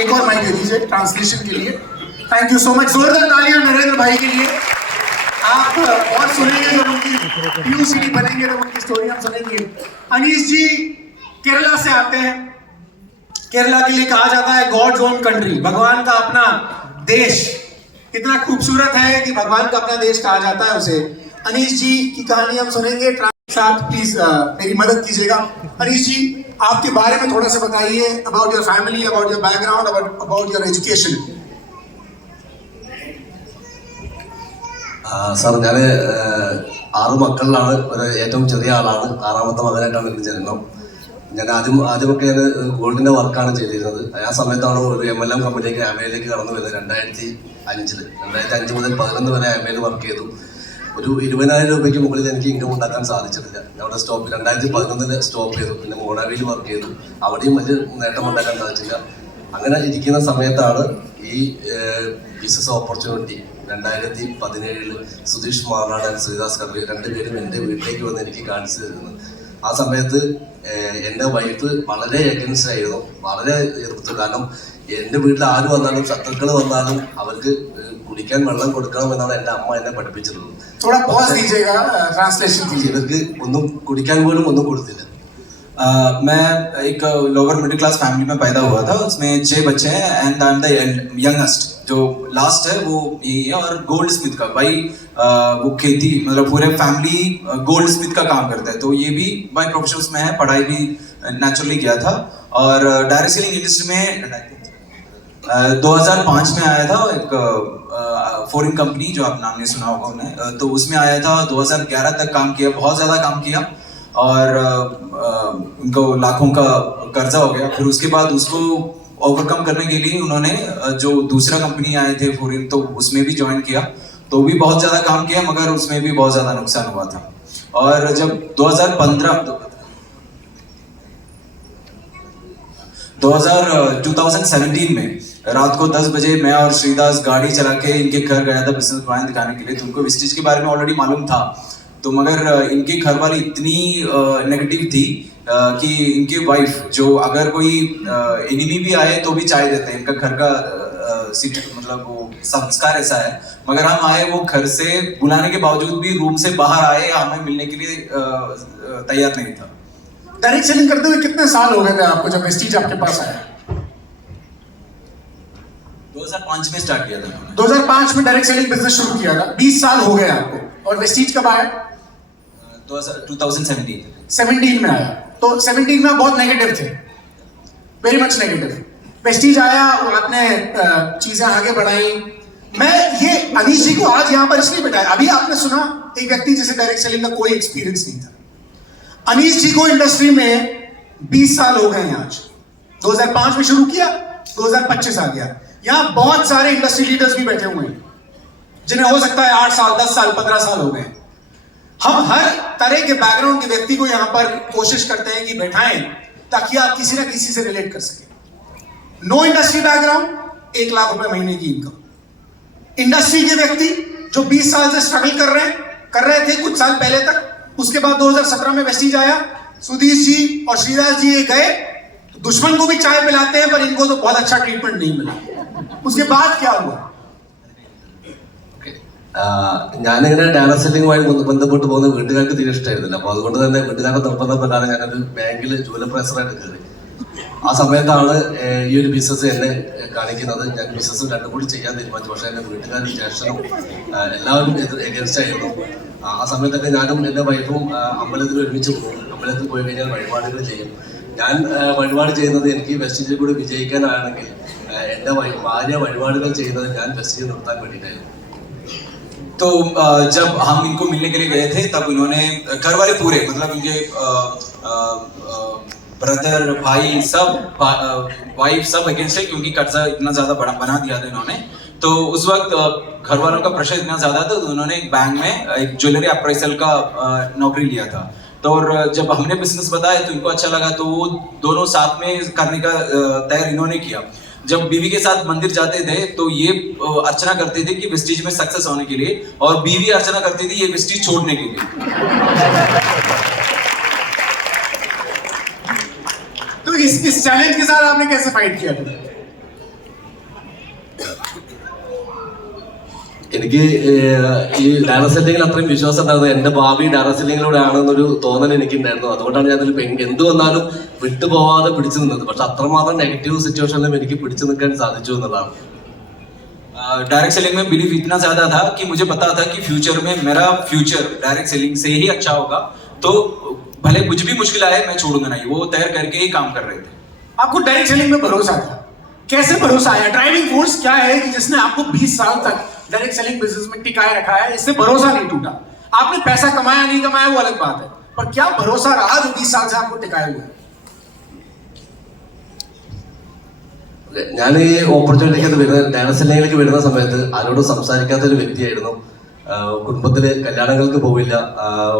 एक और माइक दे दीजिए ट्रांसलेशन के लिए। थैंक यू सो मच, जोरदार तालियां नरेंद्र भाई के लिए। आप और सुनेंगे जब उनकी PUCD बनेंगे तो उनकी स्टोरी हम सुनेंगे। अनीश जी केरला से आते हैं। केरला के लिए कहा जाता है गॉड्स ओन कंट्री, भगवान का अपना देश। इतना खूबसूरत है कि भगवान का अपना देश कहा जाता है उसे। अनीश जी की कहानी हम सुनेंगे। साथ प्लीज मेरी मदद कीजिएगा। अनीश जी, आपके बारे में थोड़ा सा बताइए, about your family, about your background, about your education. Sir ഞാൻ 6 മക്കളിലാണ് ഏറ്റവും ചെറിയ ആളാണ്. 6ാമത്തെ മകനായിട്ടാണ് എനിക്ക് ജനനം. ഞാൻ ആദ്യമൊക്കെ ഞാൻ ഗോൾഡിൻ്റെ വർക്കാണ് ചെയ്തിരുന്നത്. ആ സമയത്താണ് ഒരു MLM കമ്പനിയിലേക്ക് അമേരിക്കയിലേക്ക് കടന്നു വരുന്നത് 2005. 2005 മുതൽ 2011 വരെ അമേരിക്കയിൽ വർക്ക് ചെയ്തു. ഒരു 20,000 രൂപയ്ക്ക് മുകളിൽ എനിക്ക് ഇൻകം ഉണ്ടാക്കാൻ സാധിച്ചിട്ടില്ല. അവിടെ 2011 സ്റ്റോപ്പ് ചെയ്തു. പിന്നെ മോണാവിയിൽ വർക്ക് ചെയ്തു. അവിടെയും വലിയ നേട്ടം ഉണ്ടാക്കാൻ സാധിച്ചില്ല. അങ്ങനെ ഇരിക്കുന്ന സമയത്താണ് ഈ business opportunity 2017 Sudheesh Marnad and Sreedas Karvi രണ്ടുപേരും എൻ്റെ വീട്ടിലേക്ക് വന്ന് എനിക്ക് കാണിച്ചു തരുന്നത്. ആ സമയത്ത് എൻ്റെ വൈഫ് വളരെ എഗൻസ്റ്റ് ആയിരുന്നു, വളരെ എതിർത്തു. കാരണം എൻ്റെ വീട്ടിൽ ആര് വന്നാലും ശത്രുക്കൾ വന്നാലും അവർക്ക് കുടിക്കാൻ വെള്ളം കൊടുക്കണമെന്നാണ് എൻ്റെ അമ്മ എന്നെ പഠിപ്പിച്ചിട്ടുള്ളത്. ഇവർക്ക് ഒന്നും കുടിക്കാൻ പോലും ഒന്നും കൊടുത്തില്ല. मैं एक लोअर मिडिल क्लास फैमिली में पैदा हुआ था. उसमें 6 बच्चे हैं and I am the youngest. जो लास्ट है वो यही है. और गोल्ड स्मिथ का भाई वो खेती मतलब पूरे फैमिली गोल्ड स्मिथ का काम करता है. तो ये भी बाय प्रोफेशन में है. पढ़ाई भी नेचुरली किया था. और डायरेक्ट सेलिंग इंडस्ट्री में 2005 में आया था. एक फॉरेन कंपनी जो आप नाम नहीं सुना होगा उन्हें, तो उसमें आया था. 2011 तक काम किया, बहुत ज़्यादा काम किया. और उनको लाखों का कर्जा हो गया. फिर उसके बाद उसको ओवरकम करने के लिए उन्होंने जो दूसरा कंपनी आए थे फॉरेन, तो उसमें भी ज्वाइन किया. तो भी बहुत ज़्यादा काम किया, मगर उसमें भी बहुत ज़्यादा नुकसान हुआ था. और जब 2017 में रात को 10 बजे मैं और श्रीदास गाड़ी चला के इनके घर गया था बिजनेस प्लान दिखाने के लिए. तो उनको विस्टिज के बारे में ऑलरेडी मालूम था. तो मगर इनकी घर वाली इतनी नेगेटिव थी कि इनकी वाइफ जो अगर कोई एनिमी भी आए तो भी चाय देते हैं. इनका घर का मतलब वो संस्कार ऐसा है. मगर हम आए, वो घर से बुलाने के बावजूद भी रूम से बाहर आए, हमें मिलने के लिए तैयार नहीं था. डायरेक्ट सेलिंग करते हुए कितने साल हो गए थे आपको जब वेस्टीज आपके पास आया? 2005 में स्टार्ट किया था. 2005 में डायरेक्ट सेलिंग बिजनेस शुरू किया था. 20 साल हो गए आपको. और वेस्टीज कब आया? 2017 में आया. तो 17 में बहुत नेगेटिव थे, वेरी मच नेगेटिव. वेस्टीज आया और आपने चीजें आगे बढ़ाई. मैं ये अनीश जी को आज यहाँ पर इसलिए बिठाया, अभी आपने सुना एक व्यक्ति जिसे डायरेक्ट सेलिंग का कोई एक्सपीरियंस नहीं था. अनीश जी को इंडस्ट्री में 20 साल हो गए हैं आज. 2005 में शुरू किया, 2025 आ गया. यहाँ बहुत सारे इंडस्ट्री लीडर्स भी बैठे हुए हैं जिन्हें हो सकता है 8 साल, 10 साल, 15 साल हो गए. हम हर तरह के बैकग्राउंड के व्यक्ति को यहाँ पर कोशिश करते हैं कि बैठाएं ताकि आप किसी ना किसी से रिलेट कर सकें. नो इंडस्ट्री बैकग्राउंड, 1 लाख रुपए महीने की इनकम. इंडस्ट्री के व्यक्ति जो 20 साल से स्ट्रगल कर रहे थे कुछ साल पहले तक. उसके बाद 2017 में वेस्टीज आया. सुधीर जी और श्रीदास जी गए तो दुश्मन को भी चाय पिलाते हैं, पर इनको तो बहुत अच्छा ट्रीटमेंट नहीं मिला. उसके बाद क्या हुआ? ഞാനിങ്ങനെ ഡയറക്ട് സെല്ലിങ്ങുമായി ബന്ധപ്പെട്ട് പോകുന്ന വീട്ടുകാർക്ക് തീരെ ഇഷ്ടമായിരുന്നില്ല. അപ്പോൾ അതുകൊണ്ട് തന്നെ വീട്ടുകാരുടെ നിർബന്ധപ്രകാരം ഞാനൊരു ബാങ്കിൽ ജൂനിയർ പ്രൊഫസറായിട്ട് കയറി. ആ സമയത്താണ് ഈ ഒരു ബിസിനസ് എന്നെ കാണിക്കുന്നത്. ഞാൻ ബിസിനസ് രണ്ടും കൂടി ചെയ്യാൻ തീരുമാനിച്ചു. പക്ഷേ എൻ്റെ വീട്ടുകാരും ജ്യേഷ്ഠനും എല്ലാവരും എഗൻസ്റ്റ് ആയിരുന്നു. ആ സമയത്തൊക്കെ ഞാനും എൻ്റെ വൈഫും അമ്പലത്തിൽ ഒരുമിച്ച് പോകും. അമ്പലത്തിൽ പോയി കഴിഞ്ഞാൽ വഴിപാടുകൾ ചെയ്യും. ഞാൻ വഴിപാട് ചെയ്യുന്നത് എനിക്ക് വെസ്റ്റിജിൽ കൂടി വിജയിക്കാനാണെങ്കിൽ എൻ്റെ ഭാര്യ വഴിപാടുകൾ ചെയ്യുന്നത് ഞാൻ വെസ്റ്റിജിൽ നിർത്താൻ വേണ്ടിയിട്ടായിരുന്നു. तो जब हम इनको मिलने के लिए गए थे तब इन्होंने घर वाले पूरे मतलब इनके ब्रदर, भाई, सब वाइफ सब अगेंस्ट है, क्योंकि कर्जा इतना ज़्यादा बड़ा बना दिया था इन्होंने. तो उस वक्त घर वालों का प्रेशर इतना ज़्यादा था, तो उन्होंने एक बैंक में एक ज्वेलरी अप्रेजल का नौकरी लिया था. तो और जब हमने बिजनेस बताया तो इनको अच्छा लगा, तो वो दोनों साथ में करने का तय इन्होंने किया. जब बीवी के साथ मंदिर जाते थे तो ये अर्चना करते थे कि वेस्टीज में सक्सेस होने के लिए, और बीवी अर्चना करती थी ये वेस्टीज छोड़ने के लिए. तो इस चैलेंज के साथ आपने कैसे फाइट किया था? എനിക്ക് ഈ ഡയറക്ട് സെല്ലിങ്ങിൽ അത്രയും വിശ്വാസം ഉണ്ടായിരുന്നു. എന്റെ ഭാവി ഡയറക്ട് സെല്ലിങ്ങിലൂടെ ആണെന്നൊരു തോന്നൽ എനിക്കുണ്ടായിരുന്നു. അതുകൊണ്ടാണ് ഞാൻ അതിൽ എന്ത് വന്നാലും വിട്ടുപോവാതെ പിടിച്ചു നിന്നത്. പക്ഷെ അത്രമാത്രം നെഗറ്റീവ് സിറ്റുവേഷനിലും എനിക്ക് പിടിച്ചു നിൽക്കാൻ സാധിച്ചു എന്നുള്ളതാണ്. डायरेक्ट सेलिंग में बिलीव इतना ज्यादा था कि मुझे पता था कि फ्यूचर में मेरा फ्यूचर डायरेक्ट सेलिंग से ही अच्छा होगा, तो भले कुछ भी मुश्किल आए मैं छोड़ूंगा नहीं, वो तय करके ही काम कर रहे थे. आपको डायरेक्ट सेलिंग में भरोसा था, कैसे भरोसा आया? ड्राइविंग फोर्स क्या है कि जिसने आपको 20 साल तक डायरेक्ट सेलिंग बिजनेस में टिकाए रखा है? इससे भरोसा नहीं टूटा. आपने पैसा कमाया नहीं कमाया वो अलग बात है, पर क्या भरोसा रहा जो 20 साल से आपको टिकाए हुए? ഞാൻ ഈ ഓപ്പർച്യൂണിറ്റിക്ക് വരുന്ന ഡയറക്ട് സെല്ലിങ്ങിലേക്ക് വരുന്ന സമയത്ത് ആരോടും സംസാരിക്കാത്ത ഒരു വ്യക്തിയായിരുന്നു. കുടുംബത്തില് കല്യാണങ്ങൾക്ക് പോവില്ല,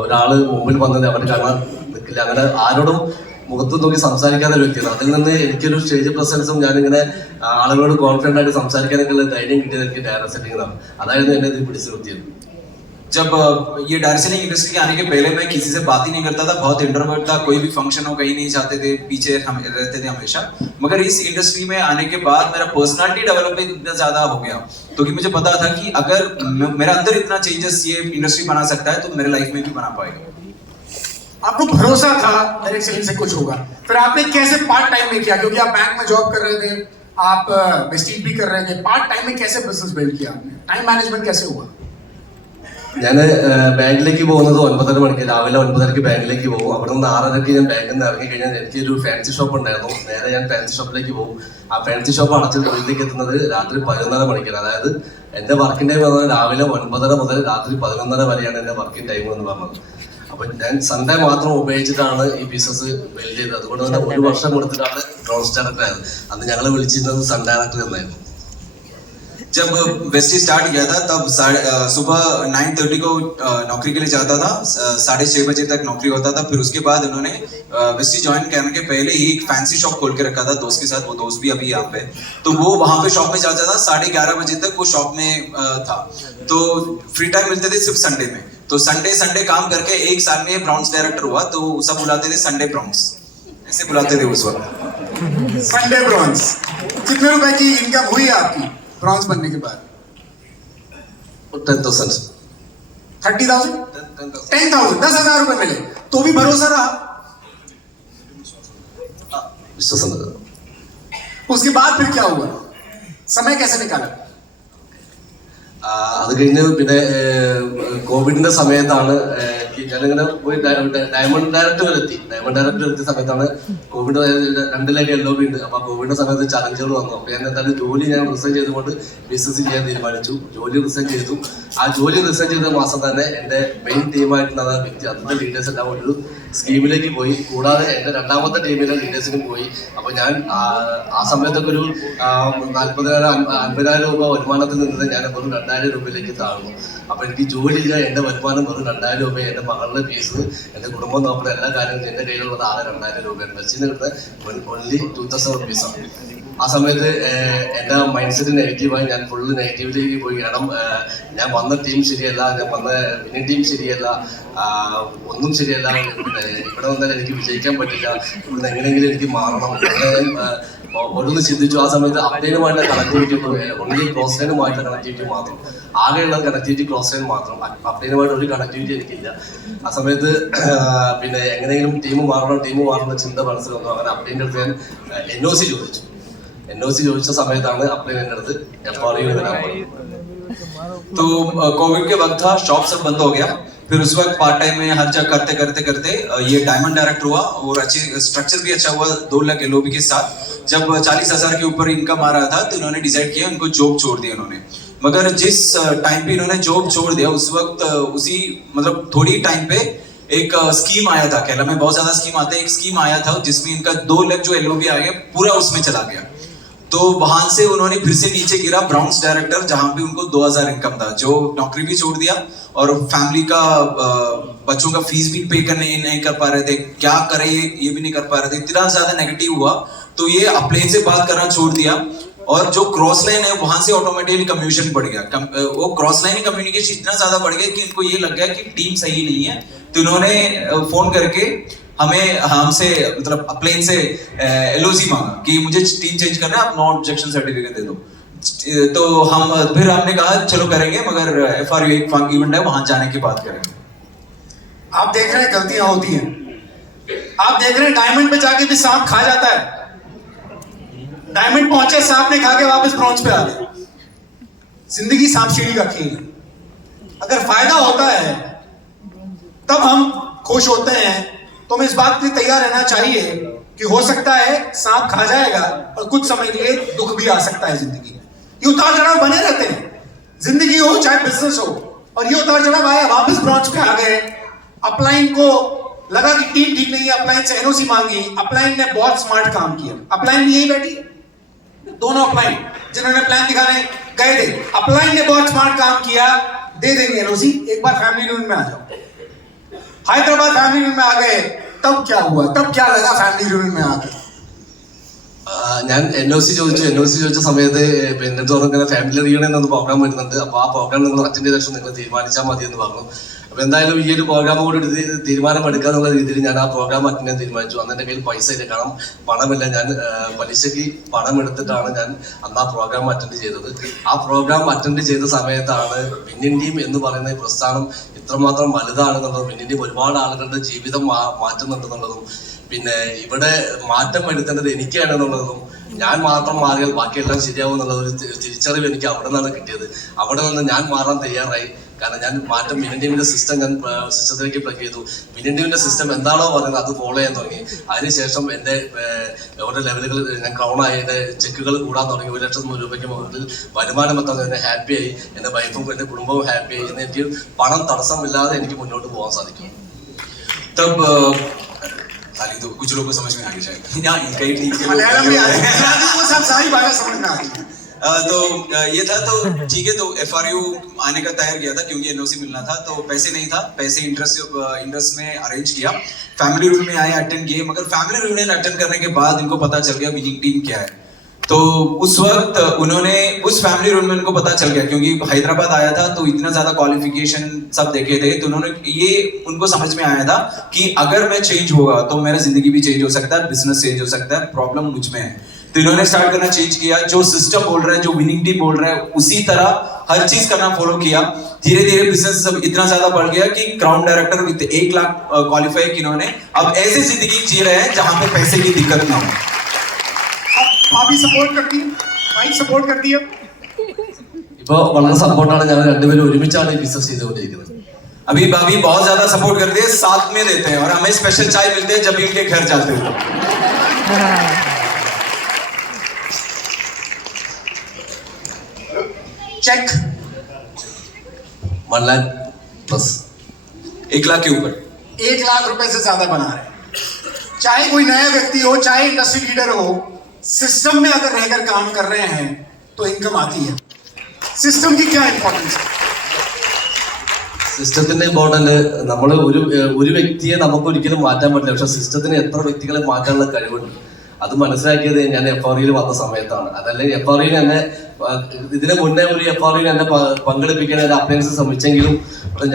ഒരാള് മുമ്പിൽ വന്നത് അവരെ കാണാൻ നിൽക്കില്ല, അങ്ങനെ ആരോടും മുഖത്ത് നോക്കി സംസാരിക്കാത്ത ഒരു വ്യക്തിയാണ്. അതിൽ നിന്ന് എനിക്കൊരു സ്റ്റേജ് പ്രസൻസും ഞാനിങ്ങനെ ആളുകളോട് കോൺഫിഡന്റ് ആയിട്ട് സംസാരിക്കാനൊക്കെ ധൈര്യം കിട്ടിയത് എനിക്ക് ഡയറക്ട് സെല്ലിങ്ങിലാണ്. അതായിരുന്നു എന്നെ ഇത് പിടിച്ചു നിർത്തിയത്. जब ये डायरेक्ट सेलिंग इंडस्ट्री के आने के पहले मैं किसी से बात ही नहीं करता था, बहुत इंट्रोवर्ट था, कोई भी फंक्शन हो कहीं नहीं जाते थे, पीछे रहते थे हमेशा. मगर इस इंडस्ट्री में आने के बाद मेरा पर्सनालिटी डेवलपमेंट इतना ज्यादा हो गया, तो कि मुझे पता था कि अगर मेरा अंदर इतना चेंजेस ये इंडस्ट्री बना सकता है तो मेरे लाइफ में भी बना पाएगा. आपको भरोसा था डायरेक्ट सेलिंग से कुछ होगा, फिर आपने कैसे पार्ट टाइम में किया? क्योंकि आप बैंक में जॉब कर रहे थे, आप वेस्टीज भी कर रहे थे, पार्ट टाइम में कैसे बिजनेस बिल्ड किया आपने? टाइम मैनेजमेंट कैसे हुआ? ഞാൻ ബാങ്കിലേക്ക് പോകുന്നത് 9:30 മണിക്ക്, രാവിലെ 9:30 ബാങ്കിലേക്ക് പോകും. അവിടെ നിന്ന് 6:30 ഞാൻ ബാങ്കിൽ നിന്ന് ഇറങ്ങി കഴിഞ്ഞാൽ എനിക്കൊരു ഫാൻസി ഷോപ്പ് ഉണ്ടായിരുന്നു. നേരെ ഞാൻ ഫാൻസി ഷോപ്പിലേക്ക് പോകും. ആ ഫാൻസി ഷോപ്പ് അടച്ചിട്ട് വീട്ടിലേക്ക് എത്തുന്നത് രാത്രി 11:30 മണിക്കാണ്. അതായത് എന്റെ വർക്കിംഗ് ടൈം പറഞ്ഞാൽ രാവിലെ 9:30 മുതൽ രാത്രി 11:30 വരെയാണ് എന്റെ വർക്കിംഗ് ടൈം എന്ന് പറഞ്ഞത്. അപ്പൊ ഞാൻ സൺഡേ മാത്രം ഉപയോഗിച്ചിട്ടാണ് ഈ ബിസിനസ് ബിൽഡ് ചെയ്തത്. അതുകൊണ്ട് തന്നെ 1 വർഷം എടുത്തിട്ടാണ് ഡ്രോൺസ് ഡയറക്ടർ ആയത്. അന്ന് ഞങ്ങൾ വിളിച്ചിരുന്നത് സൺ ഡയറക്ടർ എന്നായിരുന്നു. जब वेस्टी स्टार्ट किया था तब सुबह 9:30 को नौकरी के लिए जाता था, 6:30 बजे तक नौकरी होता था. फिर उसके बाद उन्होंने वेस्टी ज्वाइन करने के पहले ही एक फैंसी शॉप खोल के रखा था दोस्त के साथ. वो दोस्त भी अभी यहाँ पे, तो वो वहां पे शॉप में जाता था. 11:30 बजे तक वो शॉप में था. तो फ्री टाइम मिलते थे सिर्फ संडे में. तो संडे काम करके 1 साल में ब्राउन्स डायरेक्टर हुआ. तो सब बुलाते थे संडे ब्राउन्स, ऐसे बुलाते थे उस वक्त. संडे ब्रॉन्स. कितने रुपए की इनकम हुई आपकी ब्रॉन्स बनने के बाद? 10,000. 30,000? 10,000, 10,000 रुपए मिले, तो भी भरोसा रहा? വിശ്വാസം. उसके बाद फिर क्या हुआ? समय कैसे निकाला? അത് കഴിഞ്ഞ് പിന്നെ കോവിഡിന്റെ സമയത്താണ് ഞാനിങ്ങനെ പോയി ഡയമണ്ട് ഡയറക്ടർ എത്തിയ സമയത്താണ് കോവിഡ് 2 LOB ഉണ്ട്. അപ്പൊ കോവിഡിന്റെ സമയത്ത് ചലഞ്ചുകൾ വന്നു. അപ്പൊ ഞാൻ എന്തായാലും ജോലി റിസൈൻ ചെയ്തുകൊണ്ട് ബിസിനസ് ചെയ്യാൻ തീരുമാനിച്ചു. ജോലി റിസൈൻ ചെയ്തു. ആ ജോലി റിസൈൻ ചെയ്ത മാസം തന്നെ എന്റെ മെയിൻ ടീമായിട്ടുള്ള വ്യക്തി, അതിന്റെ ലീഡേഴ്സ് എല്ലാം ഒരു സ്കീമിലേക്ക് പോയി. കൂടാതെ എന്റെ രണ്ടാമത്തെ ടീമിലെ ലീഡേഴ്സിനും പോയി. അപ്പൊ ഞാൻ ആ സമയത്തൊക്കെ ഒരു 40,000-50,000 രൂപ വരുമാനത്തിൽ നിന്ന് ഞാൻ വെറും 2,000 രൂപയിലേക്ക് താഴ്ന്നു. അപ്പൊ എനിക്ക് ജോലിയില്ല, എന്റെ വരുമാനം വെറും 2,000 രൂപ, എന്റെ മകളുടെ ഫീസ്, എന്റെ കുടുംബം നോക്കുന്ന എല്ലാ കാര്യങ്ങളും എന്റെ കയ്യിലുള്ളത് ആകെ 2,000 രൂപയാണ്. വെച്ചിന് കിട്ടുന്നത് ഓൺലി 2,000 റുപ്പീസാണ്. ആ സമയത്ത് എന്റെ മൈൻഡ് സെറ്റ് നെഗറ്റീവായി. ഞാൻ ഫുള്ള് നെഗറ്റീവിലേക്ക് പോയി. കാരണം ഞാൻ വന്ന ടീം ശരിയല്ല, ഞാൻ വന്ന വിന്നിംഗ് ടീം ശരിയല്ല, ഒന്നും ശരിയല്ല. ഇവിടെ വന്നാൽ എനിക്ക് വിജയിക്കാൻ പറ്റില്ല, ഇവിടുന്ന് എങ്ങനെയെങ്കിലും എനിക്ക് മാറണം. ഓരോന്ന് ചിന്തിച്ചു. ആ സമയത്ത് അപ്ലൈനുമായിട്ടുള്ള കണക്ടിവിറ്റി ഓൺലി ക്രോസ് ലൈനുമായിട്ടുള്ള കണക്ടിവിറ്റി മാത്രം, ആകെയുള്ള കണക്ടിവിറ്റി ക്രോസ് ലൈൻ മാത്രം. അപ്ലൈനുമായിട്ട് ഒരു കണക്ടിവിറ്റി എനിക്കില്ല. ആ സമയത്ത് പിന്നെ എങ്ങനെയെങ്കിലും ടീം മാറണം ചിന്ത മനസ്സിൽ വന്നു. അങ്ങനെ അപ്ലൈൻ്റെ അടുത്ത് ഞാൻ NOC ചോദിച്ചു. NOC ചോദിച്ച സമയത്താണ് അപ്ലൈൻ എൻ്റെ അടുത്ത് FRU വരാൻ പറഞ്ഞത്. तो कोविड के वक्त था, शॉप सब बंद हो गया. फिर उस वक्त पार्ट टाइम में हर जगह करते ये डायमंड डायरेक्टर हुआ और अच्छे स्ट्रक्चर भी अच्छा हुआ 2 लाख LOB के साथ. जब 40,000 के ऊपर इनकम आ रहा था तो इन्होंने डिसाइड किया उनको जॉब छोड़ दिया इन्होंने. मगर जिस टाइम पे इन्होंने जॉब छोड़ दिया उस वक्त उसी मतलब थोड़ी टाइम पे एक स्कीम आया था. केरला में बहुत ज्यादा स्कीम आते हैं. एक स्कीम आया था जिसमें इनका 2 लाख जो LOB आ गया पूरा उसमें चला गया. तो वहां से उन्होंने फिर से नीचे गिरा ब्राउन्स डायरेक्टर, जहां पे उनको 2,000 इनकम था. जो नौकरी भी छोड़ दिया और फैमिली का बच्चों का फीस भी पे करने नहीं कर पा रहे थे. क्या करे ये भी नहीं कर पा रहे थे. इतना ज्यादा नेगेटिव हुआ तो ये अपलेन से बात करना छोड़ दिया. और जो क्रॉस लाइन है वहां से ऑटोमेटिकली कम्युनिकेशन बढ़ गया. वो क्रॉस लाइन कम्युनिकेशन इतना ज्यादा बढ़ गया कि इनको ये लग गया कि टीम सही नहीं है. तो इन्होंने फोन करके हमसे मतलब अपलेन से LOC मांगा कि मुझे टीम चेंज करना है, आप नो ऑब्जेक्शन सर्टिफिकेट दे दो. तो हम फिर हमने कहा चलो करेंगे, मगर FRU एक इवेंट है, वहां जाने की बात करेंगे। आप देख रहे हैं गलतियां होती हैं, आप देख रहे हैं डायमंड पे जाके भी सांप खा जाता है, डायमंड पहुंचे सांप ने खा के वापस ब्रॉन्ज पे आ गए। जिंदगी सांप सीढ़ी का खेल है, अगर फायदा होता है तब हम खुश होते हैं, तो हमें इस बात के लिए तैयार रहना चाहिए कि हो सकता है सांप खा जाएगा और कुछ समय के लिए दुख भी आ सकता है। जिंदगी ये उतार चढ़ाव बने रहते हैं, जिंदगी हो चाहे बिजनेस हो, और ये उतार चढ़ाव आया, वापस ब्रॉन्ज पे आ गए। अपलाइन को लगा कि टीम ठीक नहीं है, अपलाइन से एनओसी मांगी, अपलाइन ने बहुत स्मार्ट काम किया। अपलाइन भी यही बैठी, दोनों अपलाइन जिन्होंने प्लान दिखाने गए थे, अपलाइन ने बहुत स्मार्ट काम किया, दे देंगे एनओसी, एक बार फैमिली यूनियन में आ जाओ। हैदराबाद फैमिली यूनियन में आ गए, तब क्या हुआ, तब क्या लगा फैमिली यूनियन में आके? ഞാൻ NOC ചോദിച്ച സമയത്ത് പിന്നെ ഇങ്ങനെ ഫാമിലി റിയൂണിയൻ എന്ന് പ്രോഗ്രാം വരുന്നുണ്ട്, അപ്പോൾ ആ പ്രോഗ്രാം നിങ്ങൾ അറ്റൻഡ് ചെയ്ത ശേഷം നിങ്ങൾ തീരുമാനിച്ചാൽ മതി എന്ന് പറഞ്ഞു. അപ്പോൾ എന്തായാലും ഈ ഒരു പ്രോഗ്രാം കൂടി തീരുമാനം എടുക്കുക എന്നുള്ള രീതിയിൽ ഞാൻ ആ പ്രോഗ്രാം അറ്റൻഡ് ചെയ്യാൻ തീരുമാനിച്ചു. അന്ന് എൻ്റെ കയ്യിൽ പൈസ ഇല്ല, കാരണം പണമില്ല. ഞാൻ പലിശയ്ക്ക് പണം എടുത്തിട്ടാണ് ഞാൻ അന്ന് ആ പ്രോഗ്രാം അറ്റൻഡ് ചെയ്തത്. ആ പ്രോഗ്രാം അറ്റൻഡ് ചെയ്ത സമയത്താണ് വിന്നിൻ ടീം എന്ന് പറയുന്ന ഈ പ്രസ്ഥാനം ഇത്രമാത്രം വലുതാണെന്നുള്ളതും, വിന്നിൻ ടീം ഒരുപാട് ആളുകളുടെ ജീവിതം മാറ്റുന്നുണ്ടെന്നുള്ളതും, പിന്നെ ഇവിടെ മാറ്റം വരുത്തേണ്ടത് എനിക്കാണെന്നുള്ളതും, ഞാൻ മാത്രം മാറിയാൽ ബാക്കിയെല്ലാം ശരിയാവും എന്നുള്ളൊരു തിരിച്ചറിവ് എനിക്ക് അവിടെ നിന്നാണ് കിട്ടിയത്. അവിടെ നിന്ന് ഞാൻ മാറാൻ തയ്യാറായി. കാരണം ഞാൻ മാറ്റം വിന്നിൻ ടീമിന്റെ സിസ്റ്റം ഞാൻ സിസ്റ്റത്തിലേക്ക് പ്ലഗ് ചെയ്തു. വിന്നിൻ ടീമിന്റെ സിസ്റ്റം എന്താണോ പറയുന്നത് അത് ഫോളോ ചെയ്യാൻ തുടങ്ങി. അതിനുശേഷം എൻ്റെ ഓരോ ലെവലുകൾ ഞാൻ ക്രൗണായി, എൻ്റെ ചെക്കുകൾ കൂടാൻ തുടങ്ങി. 1 ലക്ഷം രൂപയ്ക്ക് മുകളിൽ വരുമാനം എത്താൻ എന്നെ ഹാപ്പിയായി, എൻ്റെ വൈഫും എൻ്റെ കുടുംബവും ഹാപ്പിയായി. ഇന്ന് എനിക്ക് പണം തടസ്സമില്ലാതെ എനിക്ക് മുന്നോട്ട് പോകാൻ സാധിക്കും. ताली तो कुछ लोगों को समझ में आ गई शायद, नहीं कई ठीक है, मलयालम भी आ रही है, वो सब सारी बातें समझ में आ रही है। तो ये था, तो ठीक है, तो FRU आने का तैयार किया था क्योंकि NOC मिलना था, तो पैसे नहीं था, पैसे इंटरेस्ट में अरेंज किया, फैमिली यूनियन में आए, अटेंड किए, मगर फैमिली यूनियन अटेंड करने के बाद इनको पता चल गया विनिंग टीम क्या है। तो उस वक्त उन्होंने उस फैमिली यूनियन को पता चल गया, क्योंकि हैदराबाद आया था तो इतना ज्यादा क्वालिफिकेशन सब देखे थे, तो उन्होंने ये उनको समझ में आया था कि अगर मैं चेंज होगा तो मेरा जिंदगी भी चेंज हो सकता है, बिजनेस चेंज हो सकता है, प्रॉब्लम मुझ में है। तो इन्होंने स्टार्ट करना चेंज किया, जो सिस्टम बोल रहा है, जो विनिंग टीम बोल रहा है, उसी तरह हर चीज करना फॉलो किया। धीरे धीरे बिजनेस सब इतना ज्यादा बढ़ गया कि crown director with 1 lakh qualify कि इन्होंने अब ऐसी जिंदगी जी रहे हैं जहां पे पैसे की दिक्कत ना हो। भाभी सपोर्ट करती है, भाई सपोर्ट करती है। ഇപ്പോൾ വളരെ സപ്പോർട്ടാണ്. ഞങ്ങൾ രണ്ടുപേരും ഒരുമിച്ചാണ് ഈ ബിസിനസ് ചെയ്തുകൊണ്ടിരിക്കുന്നത്. अभी भाभी बहुत ज्यादा सपोर्ट करती है, साथ में देते हैं, और हमें स्पेशल चाय मिलते हैं जब भी इनके घर जाते हैं। चेक 1 लाख प्लस, 1 लाख के ऊपर 1 लाख रुपए से ज्यादा बना रहे हैं। चाहे कोई नया व्यक्ति हो, चाहे इंडस्ट्री लीडर हो, सिस्टम में अगर रहकर काम कर रहे हैं तो इनकम आती है। सिस्टम की क्या इंपॉर्टेंस है? സിസ്റ്റത്തിന്റെ ഇമ്പോർട്ടന്റ്, നമ്മൾ ഒരു വ്യക്തിയെ നമുക്ക് ഒരിക്കലും മാറ്റാൻ പറ്റില്ല, പക്ഷെ സിസ്റ്റത്തിന് എത്ര വ്യക്തികളെ മാറ്റാനുള്ള കഴിവുണ്ട്. അത് മനസ്സിലാക്കിയത് ഞാൻ FRUയിൽ വന്ന സമയത്താണ്. അതല്ലെങ്കിൽ FRUയിൽ എന്നെ ഇതിന് മുന്നേ ഒരു FRUയിൽ എന്നെ പങ്കെടുപ്പിക്കാൻ ഒരു അപ്ലയൻസ് ശ്രമിച്ചെങ്കിലും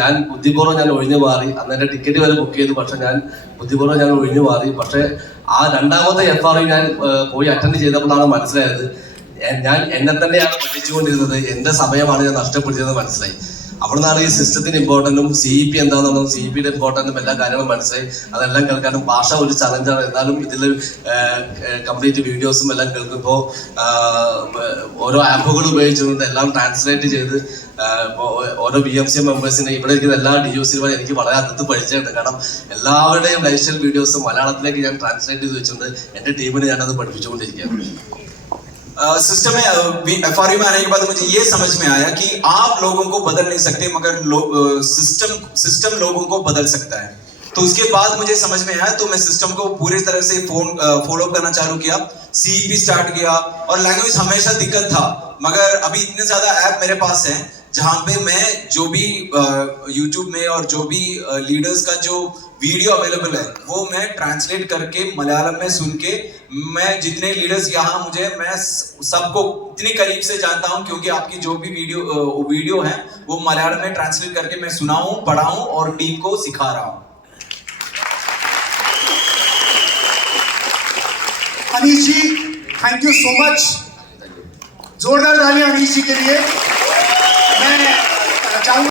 ഞാൻ ബുദ്ധിപൂർവ്വം ഞാൻ ഒഴിഞ്ഞു മാറി. അന്ന് എൻ്റെ ടിക്കറ്റ് വരെ ബുക്ക് ചെയ്തു, പക്ഷെ ഞാൻ ബുദ്ധിപൂർവ്വം ഞാൻ ഒഴിഞ്ഞു മാറി. പക്ഷെ ആ രണ്ടാമത്തെ FRU ഞാൻ പോയി അറ്റൻഡ് ചെയ്തപ്പോഴാണ് മനസ്സിലായത് ഞാൻ എന്നെ തന്നെയാണ് പഠിച്ചുകൊണ്ടിരുന്നത്, എൻ്റെ സമയമാണ് ഞാൻ നഷ്ടപ്പെടുത്തിയതെന്ന് മനസ്സിലായി. അവിടെ നിന്നാണ് ഈ സിസ്റ്റത്തിന് ഇമ്പോർട്ടൻറ്റും CEP എന്താണെന്നും CEPയുടെ ഇമ്പോർട്ടൻറ്റും എല്ലാ കാര്യങ്ങളും മനസ്സിലായി. അതെല്ലാം കേൾക്കാനും ഭാഷ ഒരു ചലഞ്ചാണ്, എന്നാലും ഇതിൽ കംപ്ലീറ്റ് വീഡിയോസും എല്ലാം കേൾക്കുമ്പോൾ ഓരോ ആപ്പുകൾ ഉപയോഗിച്ചുകൊണ്ട് എല്ലാം ട്രാൻസ്ലേറ്റ് ചെയ്ത് ഓരോ BMC മെമ്പേഴ്സിനെ ഇവിടെ ഇരിക്കുന്ന എല്ലാ DOCമാരെ എനിക്ക് വളരെ അടുത്ത് പരിചയമുണ്ട്. കാരണം എല്ലാവരുടെയും ലൈഫ് സ്റ്റൈൽ വീഡിയോസ് മലയാളത്തിലേക്ക് ഞാൻ ട്രാൻസ്ലേറ്റ് ചെയ്ത് വെച്ചുകൊണ്ട് എൻ്റെ ടീമിന് ഞാനത് പഠിപ്പിച്ചുകൊണ്ടിരിക്കുകയാണ്. सिस्टम में FRU में आने के बाद मुझे ये समझ में आया कि आप लोगों को बदल नहीं सकते, मगर सिस्टम लोगों को बदल सकता है। तो उसके बाद मुझे समझ में आया, तो मैं सिस्टम को पूरी तरह से फॉलो करना चालू किया, CEP स्टार्ट किया, और लैंग्वेज हमेशा दिक्कत था, मगर अभी इतने ज्यादा ऐप मेरे पास है जहां पे मैं जो भी YouTube में और जो भी लीडर्स का जो वीडियो अवेलेबल है वो मैं ट्रांसलेट करके मलयालम में सुन के, मैं जितने लीडर्स यहाँ मुझे, मैं सबको इतनी करीब से जानता हूँ, क्योंकि आपकी जो भी वीडियो है वो मलयालम में ट्रांसलेट करके मैं सुनाऊं, पढ़ाऊं और टीम को सिखा रहा हूँ। अनीश जी, थैंक यू सो मच। जोरदार तालियां अनीश जी के लिए। मैं चाहूंगा